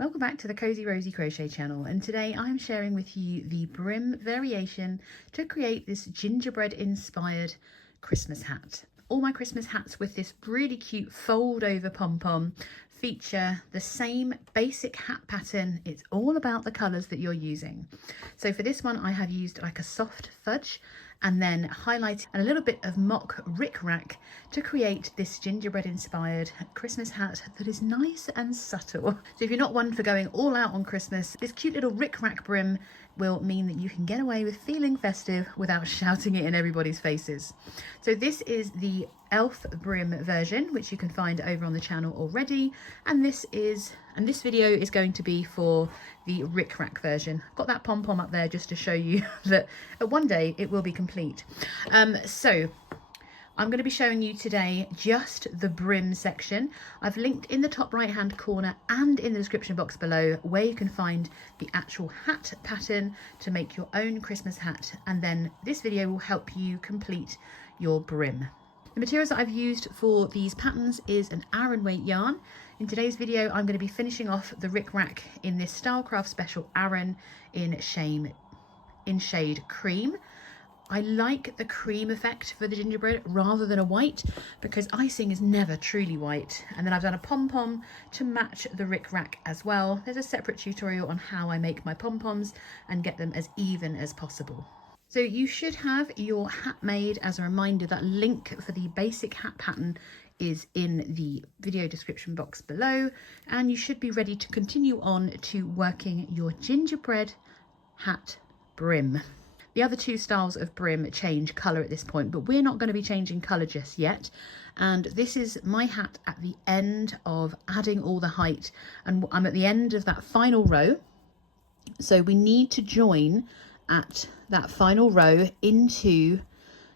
Welcome back to the Cozy Rosy Crochet channel, and today I'm sharing with you the brim variation to create this gingerbread inspired Christmas hat. All my Christmas hats with this really cute fold over pom-pom feature the same basic hat pattern. It's all about the colours that you're using. So for this one I have used like a soft fudge and then highlighted a little bit of mock Ric Rac to create this gingerbread inspired Christmas hat that is nice and subtle. So if you're not one for going all out on Christmas, this cute little Ric Rac brim will mean that you can get away with feeling festive without shouting it in everybody's faces. So this is the elf brim version, which you can find over on the channel already, and this video is going to be for the Ric Rac version. I've got that pom-pom up there just to show you that one day it will be complete. So I'm going to be showing you today just the brim section. I've linked in the top right hand corner and in the description box below where you can find the actual hat pattern to make your own Christmas hat, and then this video will help you complete your brim. The materials that I've used for these patterns is an Aran weight yarn. In today's video I'm going to be finishing off the Ric Rac in this Stylecraft special Aran in shade cream. I like the cream effect for the gingerbread rather than a white because icing is never truly white. And then I've done a pom-pom to match the Ric Rac as well. There's a separate tutorial on how I make my pom-poms and get them as even as possible. So you should have your hat made. As a reminder, that link for the basic hat pattern is in the video description box below, and you should be ready to continue on to working your gingerbread hat brim. The other two styles of brim change colour at this point, but we're not going to be changing colour just yet. And this is my hat at the end of adding all the height, and I'm at the end of that final row. So we need to join at that final row into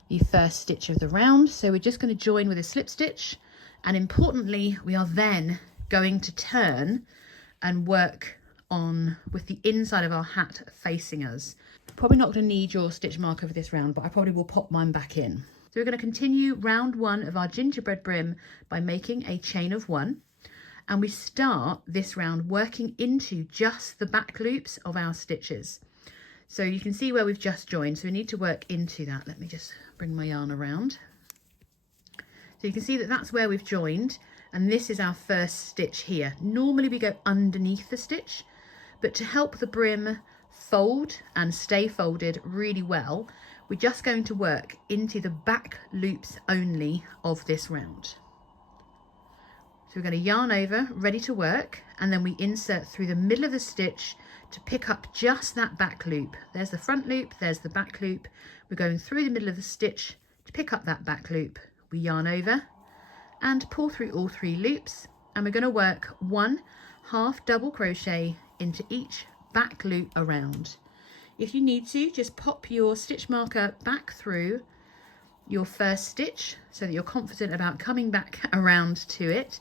the first stitch of the round. So we're just going to join with a slip stitch, and importantly we are then going to turn and work on with the inside of our hat facing us. Probably not going to need your stitch marker for this round, but I probably will pop mine back in. So we're going to continue round one of our gingerbread brim by making a chain of one, and we start this round working into just the back loops of our stitches. So you can see where we've just joined, so we need to work into that. Let me just bring my yarn around. So you can see that that's where we've joined, and this is our first stitch here. Normally we go underneath the stitch, but to help the brim fold and stay folded really well, we're just going to work into the back loops only of this round. So we're going to yarn over, ready to work, and then we insert through the middle of the stitch to pick up just that back loop. There's the front loop, there's the back loop. We're going through the middle of the stitch to pick up that back loop. We yarn over and pull through all three loops, and we're going to work 1 half double crochet into each back loop around. If you need to, just pop your stitch marker back through your first stitch so that you're confident about coming back around to it.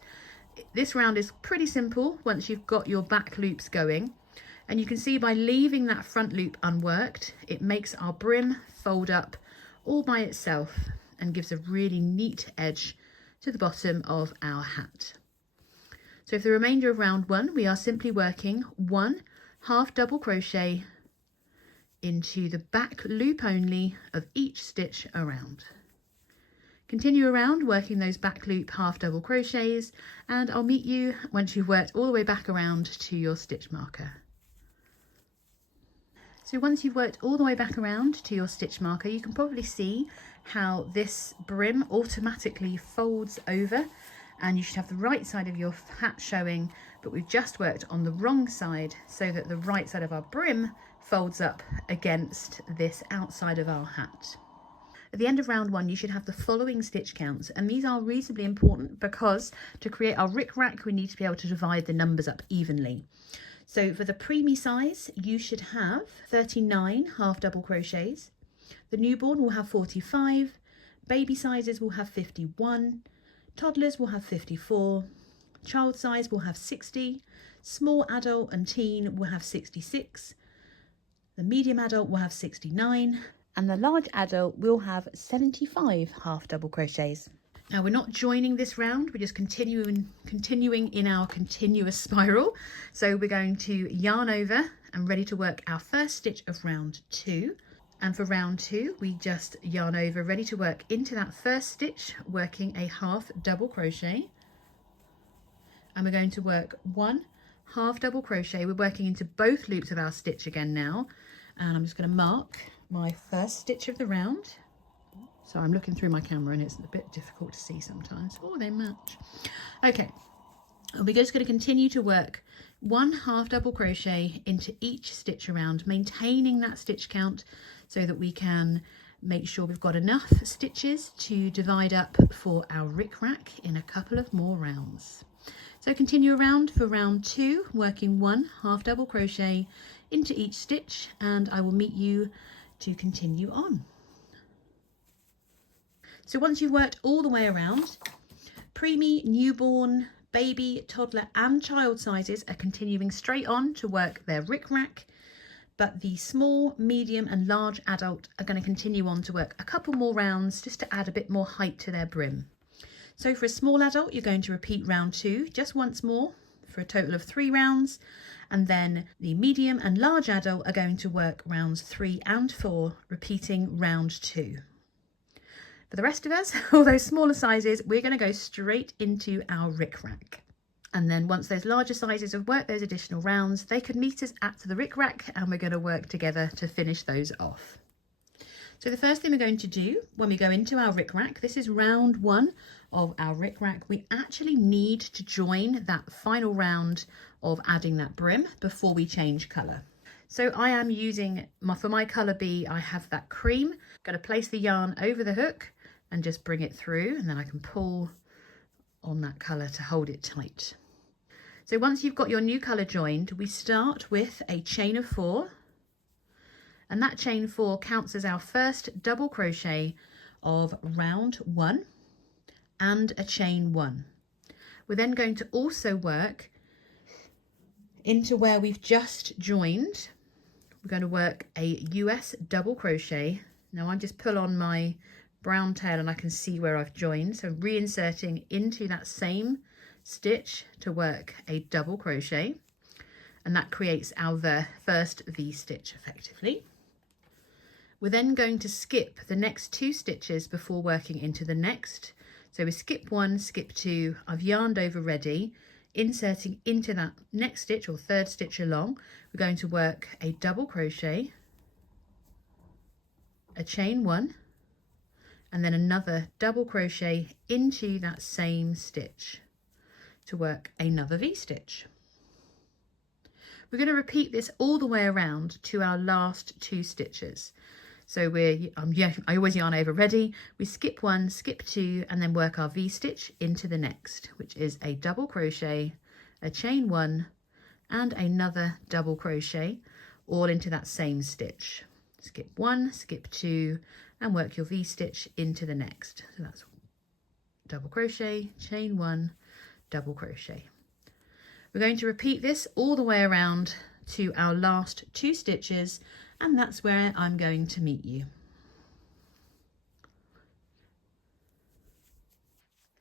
This round is pretty simple once you've got your back loops going, and you can see by leaving that front loop unworked, it makes our brim fold up all by itself and gives a really neat edge to the bottom of our hat. So for the remainder of round one, we are simply working 1 half double crochet into the back loop only of each stitch around. Continue around working those back loop half double crochets, and I'll meet you once you've worked all the way back around to your stitch marker. So once you've worked all the way back around to your stitch marker, you can probably see how this brim automatically folds over, and you should have the right side of your hat showing, but we've just worked on the wrong side so that the right side of our brim folds up against this outside of our hat. At the end of round one, you should have the following stitch counts, and these are reasonably important because to create our Ric Rac, we need to be able to divide the numbers up evenly. So for the preemie size, you should have 39 half double crochets. The newborn will have 45, baby sizes will have 51, toddlers will have 54, child size will have 60, small adult and teen will have 66, the medium adult will have 69, and the large adult will have 75 half double crochets. Now we're not joining this round, we're just continuing in our continuous spiral. So we're going to yarn over and ready to work our first stitch of round 2. And for round 2, we just yarn over, ready to work into that first stitch, working a half double crochet. And we're going to work 1 half double crochet. We're working into both loops of our stitch again now. And I'm just going to mark my first stitch of the round. So I'm looking through my camera and it's a bit difficult to see sometimes. Oh, they match. Okay, and we're just going to continue to work 1 half double crochet into each stitch around, maintaining that stitch count so that we can make sure we've got enough stitches to divide up for our Ric Rac in a couple of more rounds. So continue around for round 2, working 1 half double crochet into each stitch, and I will meet you to continue on. So once you've worked all the way around, preemie, newborn, baby, toddler and child sizes are continuing straight on to work their Ric Rac, but the small, medium and large adult are going to continue on to work a couple more rounds just to add a bit more height to their brim. So for a small adult, you're going to repeat round 2 just once more for a total of 3 rounds, and then the medium and large adult are going to work rounds 3 and 4, repeating round 2. For the rest of us, all those smaller sizes, we're going to go straight into our Ric Rac. And then once those larger sizes have worked those additional rounds, they could meet us at the Ric Rac, and we're going to work together to finish those off. So the first thing we're going to do when we go into our Ric Rac, this is round 1 of our Ric Rac, we actually need to join that final round of adding that brim before we change colour. So I am using, for my colour B, I have that cream. I'm going to place the yarn over the hook and just bring it through, and then I can pull on that colour to hold it tight. So once you've got your new colour joined, we start with a chain of 4, and that chain 4 counts as our first double crochet of round 1 and a chain 1. We're then going to also work into where we've just joined. We're going to work a US double crochet. Now I just pull on my brown tail and I can see where I've joined, so reinserting into that same stitch to work a double crochet, and that creates our first V stitch effectively. We're then going to skip the next 2 stitches before working into the next. So we skip 1, skip 2, I've yarned over ready, inserting into that next stitch or third stitch along, we're going to work a double crochet, a chain 1, and then another double crochet into that same stitch to work another V stitch. We're going to repeat this all the way around to our last 2 stitches. So I always yarn over ready, we skip 1, skip 2, and then work our V stitch into the next, which is a double crochet, a chain 1, and another double crochet, all into that same stitch. Skip 1, skip 2, and work your V stitch into the next. So that's double crochet, chain 1, double crochet. We're going to repeat this all the way around to our last 2 stitches, and that's where I'm going to meet you.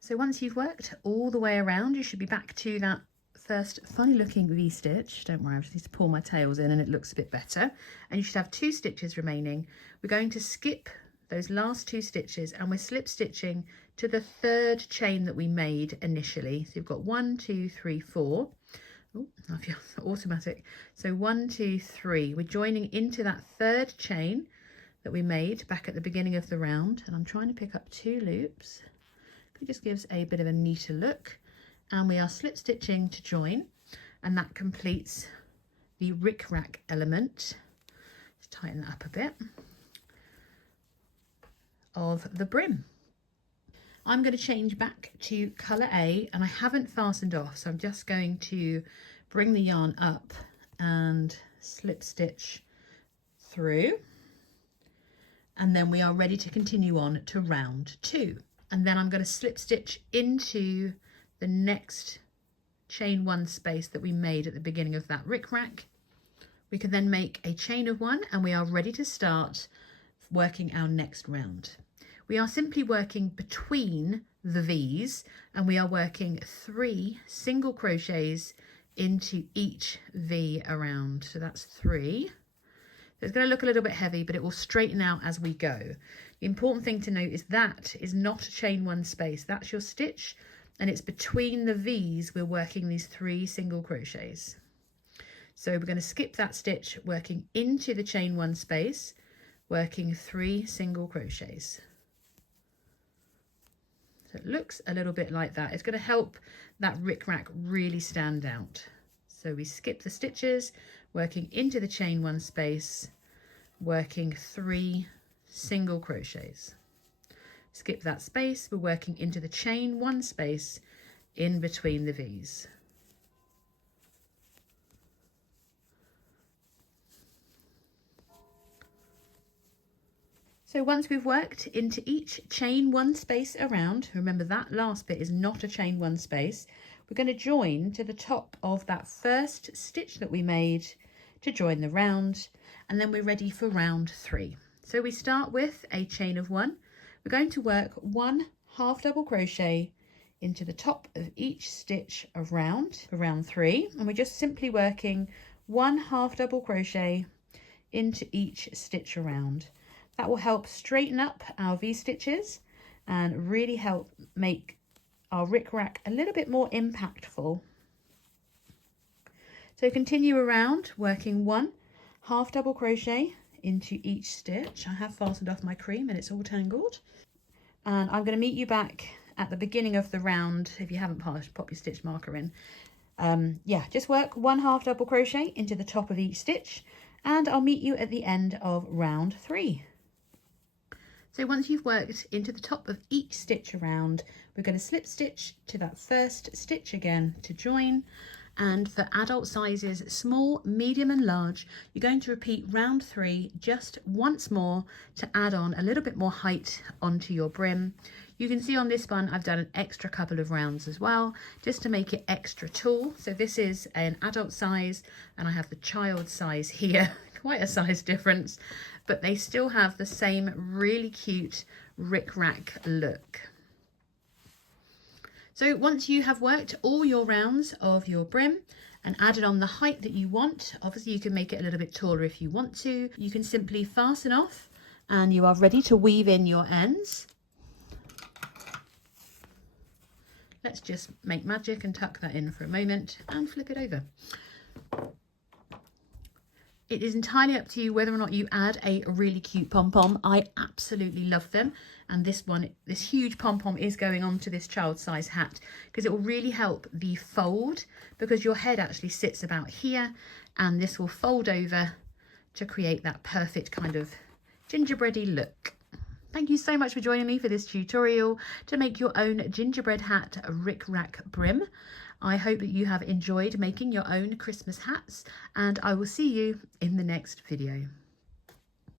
So once you've worked all the way around, you should be back to that first funny looking V stitch. Don't worry, I just need to pull my tails in and it looks a bit better. And you should have 2 stitches remaining. We're going to skip those last 2 stitches and we're slip stitching to the 3rd chain that we made initially. So you've got 1, 2, 3, 4. Oh, I feel automatic. So 1, 2, 3. We're joining into that 3rd chain that we made back at the beginning of the round. And I'm trying to pick up 2 loops. It just gives a bit of a neater look. And we are slip stitching to join. And that completes the Ric Rac element. Let's tighten that up a bit. Of the brim. I'm going to change back to colour A, and I haven't fastened off, so I'm just going to bring the yarn up and slip stitch through, and then we are ready to continue on to round 2. And then I'm going to slip stitch into the next chain 1 space that we made at the beginning of that Ric Rac. We can then make a chain of 1 and we are ready to start working our next round. We are simply working between the V's, and we are working 3 single crochets into each V around. So that's 3. So it's going to look a little bit heavy, but it will straighten out as we go. The important thing to note is that is not a chain 1 space. That's your stitch, and it's between the V's we're working these 3 single crochets. So we're going to skip that stitch, working into the chain 1 space, working 3 single crochets. So it looks a little bit like that. It's going to help that Ric Rac really stand out. So we skip the stitches, working into the chain 1 space, working 3 single crochets. Skip that space, we're working into the chain 1 space in between the V's. So once we've worked into each chain 1 space around, remember that last bit is not a chain 1 space, we're going to join to the top of that first stitch that we made to join the round, and then we're ready for round 3. So we start with a chain of 1. We're going to work 1 half double crochet into the top of each stitch around for round 3, and we're just simply working 1 half double crochet into each stitch around. That will help straighten up our V-stitches and really help make our Ric Rac a little bit more impactful. So continue around, working 1 half double crochet into each stitch. I have fastened off my cream and it's all tangled. And I'm going to meet you back at the beginning of the round. If you haven't passed, pop your stitch marker in. Yeah, just work 1 half double crochet into the top of each stitch, and I'll meet you at the end of round 3. So once you've worked into the top of each stitch around, we're going to slip stitch to that first stitch again to join. And for adult sizes, small, medium and large, you're going to repeat round 3 just once more to add on a little bit more height onto your brim. You can see on this one I've done an extra couple of rounds as well, just to make it extra tall. So this is an adult size and I have the child size here, quite a size difference, but they still have the same really cute Ric Rac look. So once you have worked all your rounds of your brim and added on the height that you want, obviously you can make it a little bit taller if you want to, you can simply fasten off and you are ready to weave in your ends. Let's just make magic and tuck that in for a moment and flip it over. It is entirely up to you whether or not you add a really cute pom-pom. I absolutely love them. And this huge pom-pom is going on to this child size hat because it will really help the fold, because your head actually sits about here and this will fold over to create that perfect kind of gingerbready look. Thank you so much for joining me for this tutorial to make your own gingerbread hat Ric Rac brim. I hope that you have enjoyed making your own Christmas hats, and I will see you in the next video.